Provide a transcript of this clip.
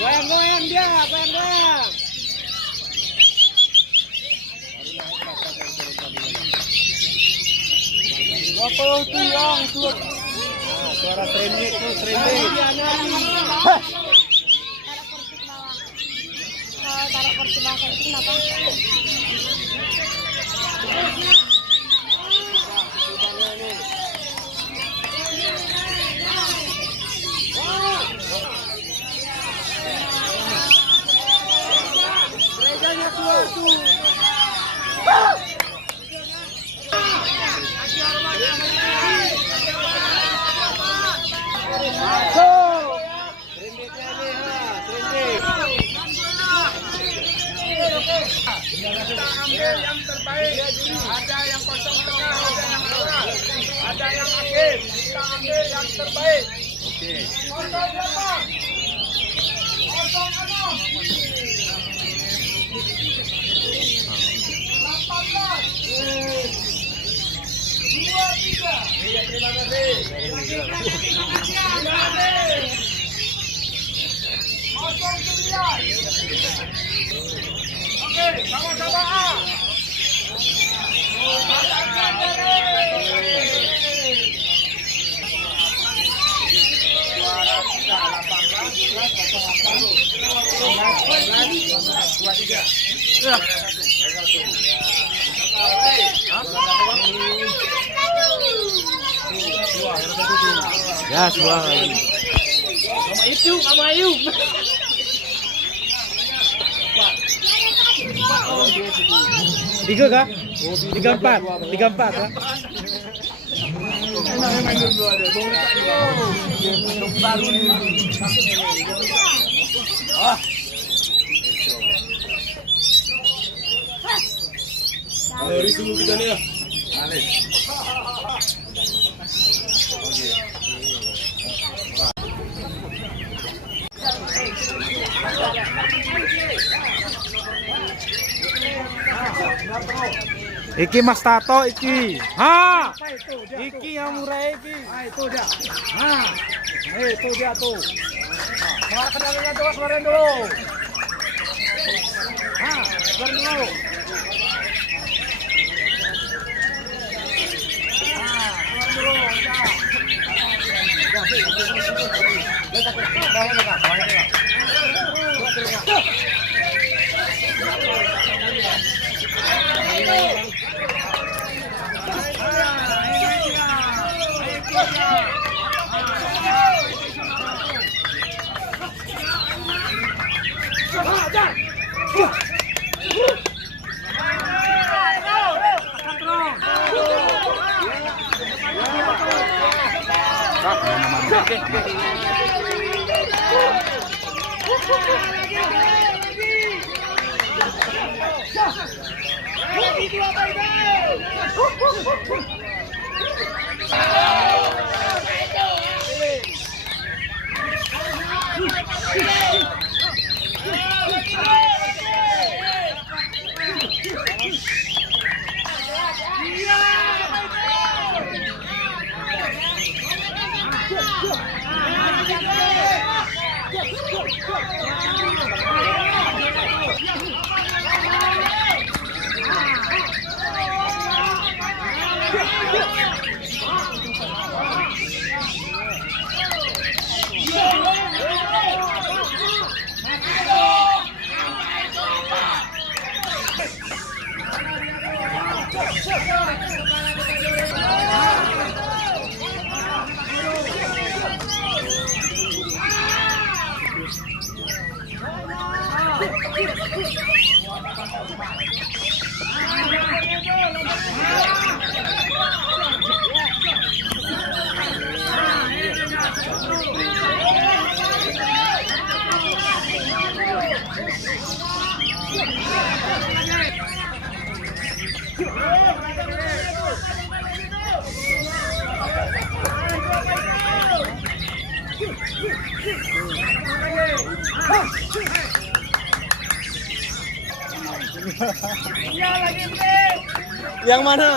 Goyang-goyang dia, goyang-goyang. Apa itu yang suara? Nah, suara trending tuh, trending. Taruh kursi bawah kayak itu kenapa? Gerejanya keluar tuh. Masuk. Trendingnya nih, trending. Kita ambil yang terbaik. Ada yang kosong tengah, ada yang tengah, ada yang akhir. Kita ambil yang terbaik. Oke. Kosong berapa? Kosong 2-3. Iya, terima kasih. Kosong 9. Oke, sama-sama A. Ya, sebuah lagi. Mama Ayu. Tiga kah? 34, 34 kah? Enaknya main dua deh. Baru Dari dulu kita nih ya. Iki Mas Tato iki. Ha. Iki yang murah iki. Itu dia. Itu dia tuh. Suara kendalinya coba suarain dulu. Suarain dulu. Iya lagi, Bre. Yang mana?